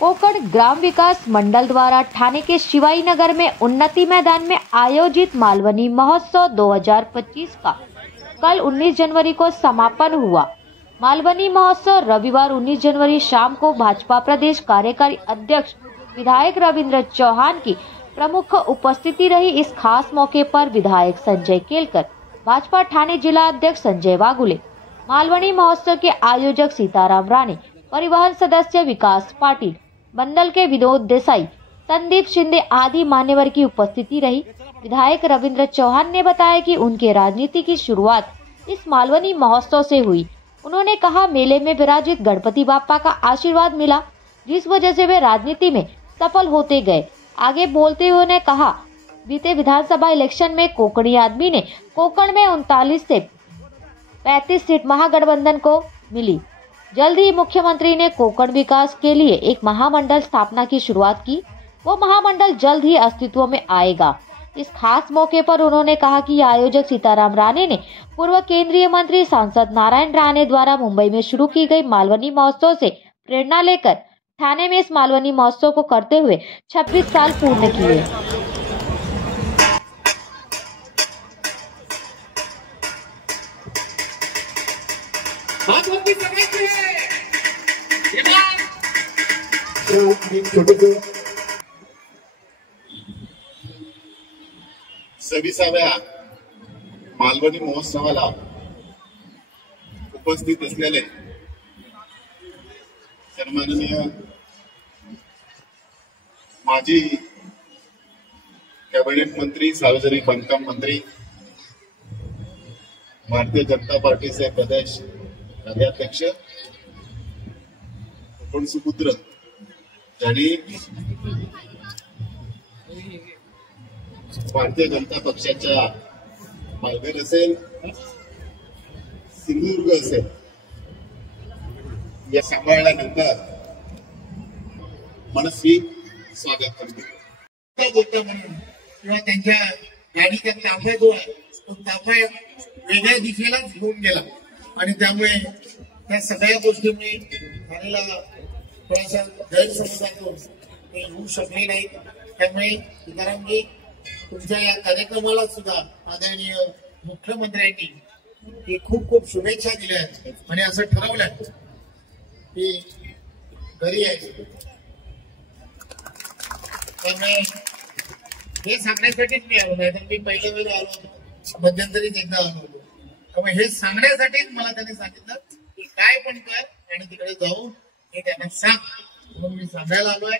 कोकण ग्राम विकास मंडल द्वारा ठाणे के शिवाई नगर में उन्नति मैदान में आयोजित मालवनी महोत्सव 2025 का कल 19 जनवरी को समापन हुआ। मालवनी महोत्सव रविवार 19 जनवरी शाम को भाजपा प्रदेश कार्यकारी अध्यक्ष विधायक रविंद्र चौहान की प्रमुख उपस्थिति रही। इस खास मौके पर विधायक संजय केलकर, भाजपा ठाणे जिला अध्यक्ष संजय वागुले, मालवनी महोत्सव के आयोजक सीताराम राणे, परिवहन सदस्य विकास पाटिल, मंडल के विनोद देसाई, संदीप शिंदे आदि मान्यवर की उपस्थिति रही। विधायक रविंद्र चौहान ने बताया कि उनके राजनीति की शुरुआत इस मालवनी महोत्सव से हुई। उन्होंने कहा, मेले में विराजित गणपति बाप्पा का आशीर्वाद मिला, जिस वजह से वे राजनीति में सफल होते गए। आगे बोलते हुए उन्होंने कहा, बीते विधानसभा इलेक्शन में कोकणी आदमी ने कोकण में 39 से 35 सीट महागठबंधन को मिली। जल्द ही मुख्यमंत्री ने कोकण विकास के लिए एक महामंडल स्थापना की शुरुआत की। वो महामंडल जल्द ही अस्तित्व में आएगा। इस खास मौके पर उन्होंने कहा कि आयोजक सीताराम राणे ने पूर्व केंद्रीय मंत्री सांसद नारायण राणे द्वारा मुंबई में शुरू की गई मालवनी महोत्सव से प्रेरणा लेकर ठाणे में इस मालवनी महोत्सव को करते हुए 26 साल पूर्ण किए। सविसाव्या मालवणी महोत्सवाला उपस्थित असलेले सन्माननीय माजी कॅबिनेट मंत्री, सार्वजनिक बांधकाम मंत्री, भारतीय जनता पार्टीचे प्रदेश कार्याध्यक्ष कोकण सुपुत्र ज्यांनी भारतीय जनता पक्षाच्या पालघर असेल, सिंधुदुर्ग असेल या सांभाळल्यानंतर मनस्वी स्वागत करतो म्हणून किंवा त्यांच्या गाडीचा ताफा जो आहे तो ताफा वेगळ्या दिशेलाच घेऊन गेला आणि त्यामुळे त्या सगळ्या गोष्टींनी झालेला थोडासा गैरसमजातून ते होऊ शकले नाही। त्यामुळे सीतारामजी तुमच्या या कार्यक्रमाला सुद्धा आदरणीय मुख्यमंत्र्यांनी खूप खूप शुभेच्छा दिल्या आहेत आणि असं ठरवलं की घरी आहे। त्यामुळे हे सांगण्यासाठीच मी आलो, नाही तर मी पहिल्या वेळेला आलो, मध्यंतरीच एकदा आलो होतो। त्यामुळे हे सांगण्यासाठीच मला त्यांनी सांगितलं की काय पण कर आणि तिकडे जाऊ हे त्यांना सांग, म्हणून मी सांगायला आलोय।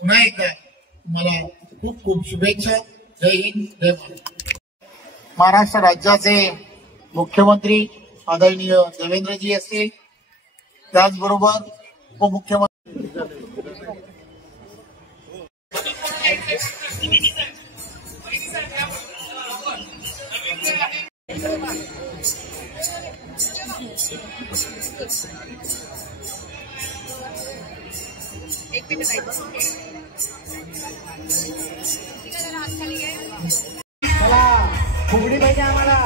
पुन्हा एकदा तुम्हाला खूप खूप शुभेच्छा। जय हिंद, जय भारत। महाराष्ट्र राज्याचे मुख्यमंत्री आदरणीय देवेंद्रजी असतील, त्याचबरोबर उपमुख्यमंत्री मला फुगडी पाहिजे आम्हाला।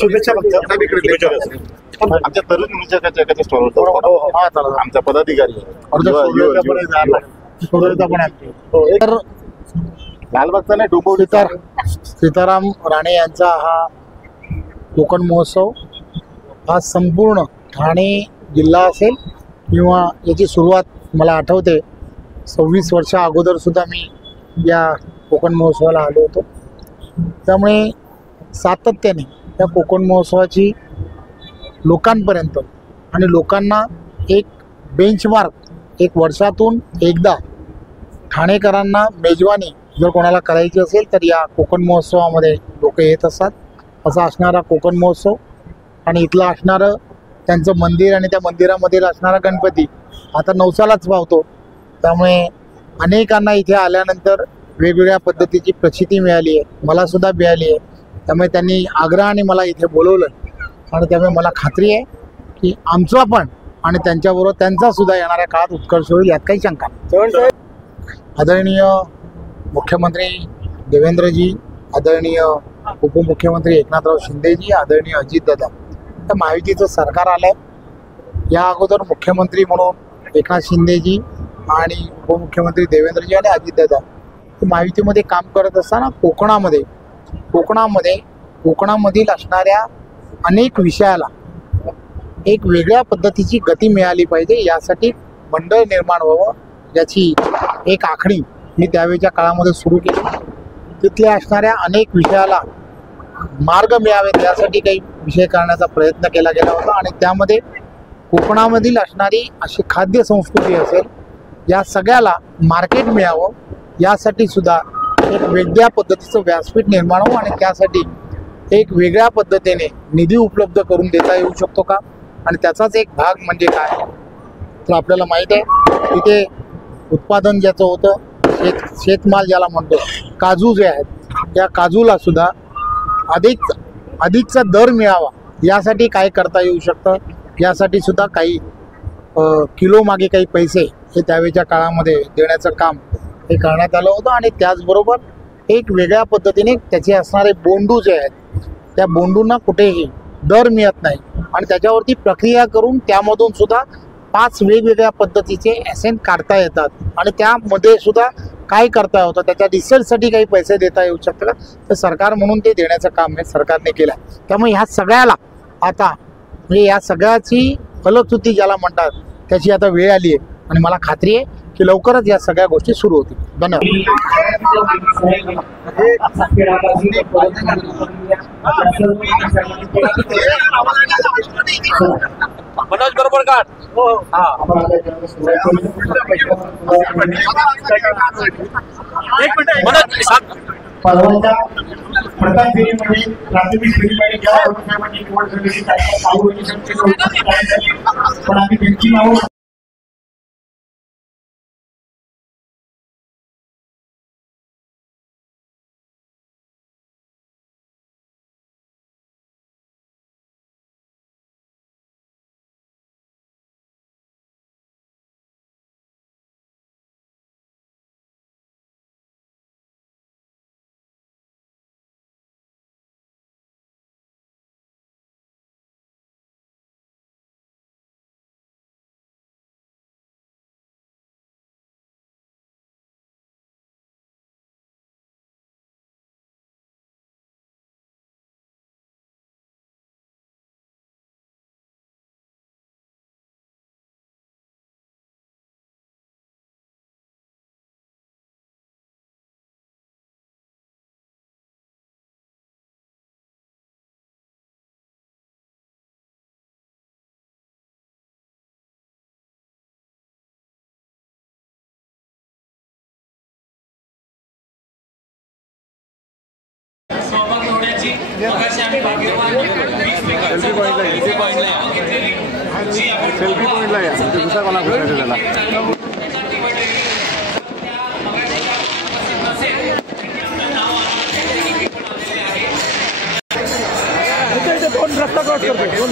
शुभेच्छा आमच्या तरुण मुलाच्या स्टॉल आमचा पदाधिकारी लालबागचा नाही डोंबवली सीताराम राणे यांचा हा कोकण महोत्सव हा संपूर्ण ठाणे जिल्हा असेल किंवा याची सुरुवात मला आठवते 26 वर्षा अगोदर सुद्धा मी या कोकण महोत्सवाला आलो होतो। त्यामुळे सातत्याने या कोकण महोत्सवाची लोकांपर्यंत आणि लोकांना एक बेंचमार्क, एक वर्षातून एकदा ठाणेकरांना मेजवानी जर कोणाला करायची असेल तर या कोकण महोत्सवामध्ये लोक येत असतात। असा असणारा कोकण महोत्सव आणि इथलं असणारं त्यांचं मंदिर आणि त्या मंदिरामध्ये असणारा गणपती आता नवसालाच पावतो। त्यामुळे अनेकांना इथे आल्यानंतर वेगवेगळ्या पद्धतीची प्रचिती मिळाली आहे, मला सुद्धा मिळाली आहे। त्यामुळे त्यांनी आग्रहाने मला इथे बोलवलं आणि त्यामुळे मला खात्री आहे की आमचा पण आणि त्यांच्याबरोबर त्यांचा सुद्धा येणाऱ्या काळात उत्कर्ष होईल, यात काही शंका नाही. आदरणीय मुख्यमंत्री देवेंद्रजी, आदरणीय उपमुख्यमंत्री एकनाथराव शिंदेजी, आदरणीय अजितदादा, तर महायुतीचं सरकार आलं आहे. या अगोदर मुख्यमंत्री म्हणून एकनाथ शिंदेजी आणि उपमुख्यमंत्री देवेंद्रजी आणि अजितदादा महायुतीमध्ये काम करत असताना कोकणामधील असणाऱ्या अनेक विषयाला एक वेगळ्या पद्धतीची गती मिळाली पाहिजे, यासाठी मंडळ निर्माण व्हावं, याची एक आखणी मी त्यावेळच्या काळामध्ये सुरू केली. तिथल्या असणाऱ्या अनेक विषयाला मार्ग मिळावेत यासाठी काही विषय करण्याचा प्रयत्न केला गेला होता आणि त्यामध्ये कोकणामधील असणारी अशी खाद्य संस्कृती असेल, या सगळ्याला मार्केट मिळावं यासाठी सुद्धा एक वेगळ्या पद्धतीचं व्यासपीठ निर्माण व्हावं आणि त्यासाठी एक वेगळ्या पद्धतीने निधी उपलब्ध करून देता येऊ शकतो का, आणि त्याचाच एक भाग म्हणजे काय तर आपल्याला माहीत आहे तिथे उत्पादन ज्याचं होतं शेतमाल ज्याला म्हणतो, काजू जे आहेत त्या काजूला सुद्धा अधिकचा दर मिळावा यासाठी काय करता येऊ शकतं, यासाठी सुद्धा काही किलो मागे काही पैसे हे त्यावेळच्या काळामध्ये देण्याचं काम हे करण्यात आलं होतं. आणि त्याचबरोबर एक वेगळ्या पद्धतीने त्याचे असणारे बोंडू जे आहेत त्या बोंडूंना कुठेही दर मिळत नाही आणि त्याच्यावरती प्रक्रिया करून त्यामधून सुद्धा 5 वेगवेगळ्या पद्धतीचे एसेंट काढता येतात आणि त्यामध्ये सुद्धा काय करता होतं, त्याच्या रिसर्चसाठी काही पैसे देता येऊ शकतात तर सरकार म्हणून ते देण्याचं काम हे सरकारने केलं. त्यामुळे ह्या सगळ्याला आता म्हणजे या सगळ्याची फलश्रुती ज्याला म्हणतात त्याची आता वेळ आली आहे आणि मला खात्री आहे की लवकरच या सगळ्या गोष्टी सुरू होतील. धन्यवाद. मनोज बरोबर काढ. परवाच्या प्रथम फेरीमध्ये प्राथमिक फेरीमध्ये ज्या वर्षामध्ये निवड झालेली त्याच्या काही वर्षांची पण आम्ही त्यांची नावं सेल्फी पॉइंटला या दुसरा कोणा भेटायचं त्याला दोन रस्ता क्रॉस करतो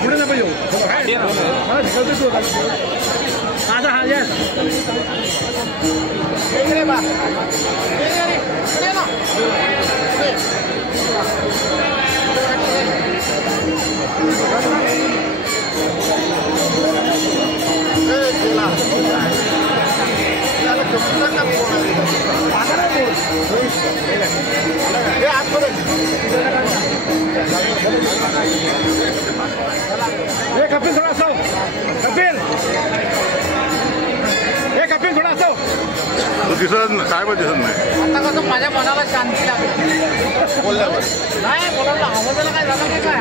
पुढे ना पाहिजे माझा हा येस कपिल थोड़ा सो कपिल थोड़ा सो दिसत काय पण दिसत नाही आता कसं माझ्या मनाला शांती लागली बोलल्यावर नाही बोलायला आवाजाला काय झालं काय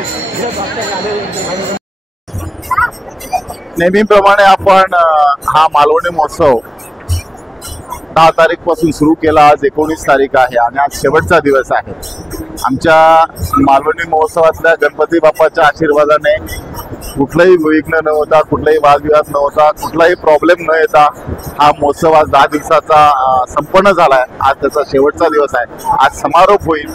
नेहमीप्रमाणे आपण हा मालवणी महोत्सव 10 तारीख पासून सुरू केला. आज 19 तारीख आहे आणि आज शेवटचा दिवस आहे. आमच्या मालवणी महोत्सवातल्या गणपती बाप्पाच्या आशीर्वादाने कुठलाही विघ्न न होता, कुठलाही वादविवाद न होता, कुठलाही प्रॉब्लेम न येता हा महोत्सव आज 10 दिवसाचा संपन्न झालाय. आज त्याचा शेवटचा दिवस आहे. आज समारोप होईल.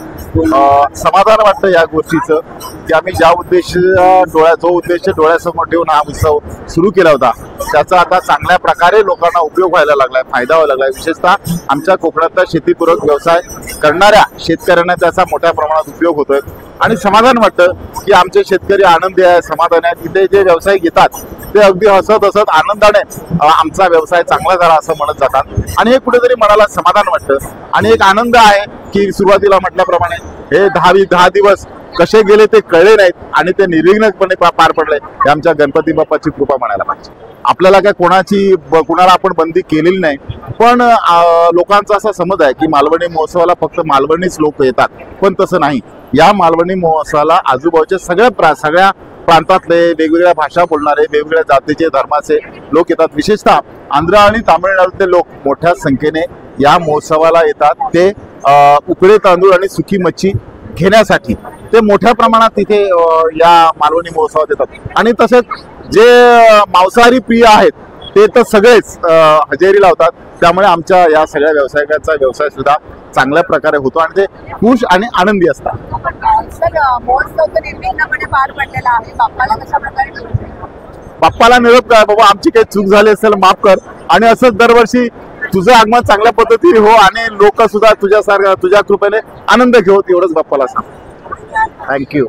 समाधान वाटतं या गोष्टीचं की आम्ही जो उद्देश डोळ्यासमोर ठेवून हा उत्सव सुरू केला होता त्याचा आता चांगल्या प्रकारे लोकांना उपयोग व्हायला लागलाय, फायदा व्हायला लागलाय. विशेषतः आमच्या कोकणातला शेतीपूरक व्यवसाय करणाऱ्या शेतकऱ्यांना त्याचा मोठ्या प्रमाणात उपयोग होतोय आणि समाधान वाटतं की आमचे शेतकरी आनंदी आहे, समाधानी आहेत. इथे जे व्यावसायिक येतात ते अगदी हसत आनंदाने आमचा व्यवसाय चांगला झाला असं म्हणत जातात आणि हे कुठेतरी मनाला समाधान वाटतं आणि एक आनंद आहे की सुरुवातीला म्हटल्याप्रमाणे हे 10 दिवस कसे गेले ते कळले नाहीत आणि ते निर्विघ्नपणे पार पडले. हे आमच्या गणपती बाप्पाची कृपा म्हणायला पाहिजे. आपल्याला काय कुणाला आपण बंदी केलेली नाही, पण लोकांचा असा समज आहे की मालवणी महोत्सवाला फक्त मालवणीच लोक येतात, पण तसं नाही. या मालवणी महोत्सवाला आजूबाजूच्या सगळ्या प्रांतातले वेगवेगळ्या भाषा बोलणारे, वेगवेगळ्या जातीचे धर्माचे लोक येतात. विशेषतः आंध्र आणि तामिळनाडूतले लोक मोठ्या संख्येने या महोत्सवाला येतात. ते उकडे तांदूळ आणि सुकी मच्छी घेण्यासाठी ते मोठ्या प्रमाणात तिथे या मालवणी महोत्सवात येतात आणि तसेच जे मांसाहारी प्रिय आहेत ते तर सगळेच हजेरी लावतात. त्यामुळे आमच्या या सगळ्या व्यावसायिकांचा व्यवसाय सुद्धा चांगल्या प्रकारे होतो आणि ते खुश आणि आनंदी असतात. बाप्पाला निरोप काय बाबा, आमची काही चूक झाली असेल माफ कर आणि असंच दरवर्षी तुझं आगमन चांगल्या पद्धतीने हो आणि लोक सुद्धा तुझ्या कृपेने आनंद घेऊ, एवढंच बाप्पाला सांग. थँक्यू.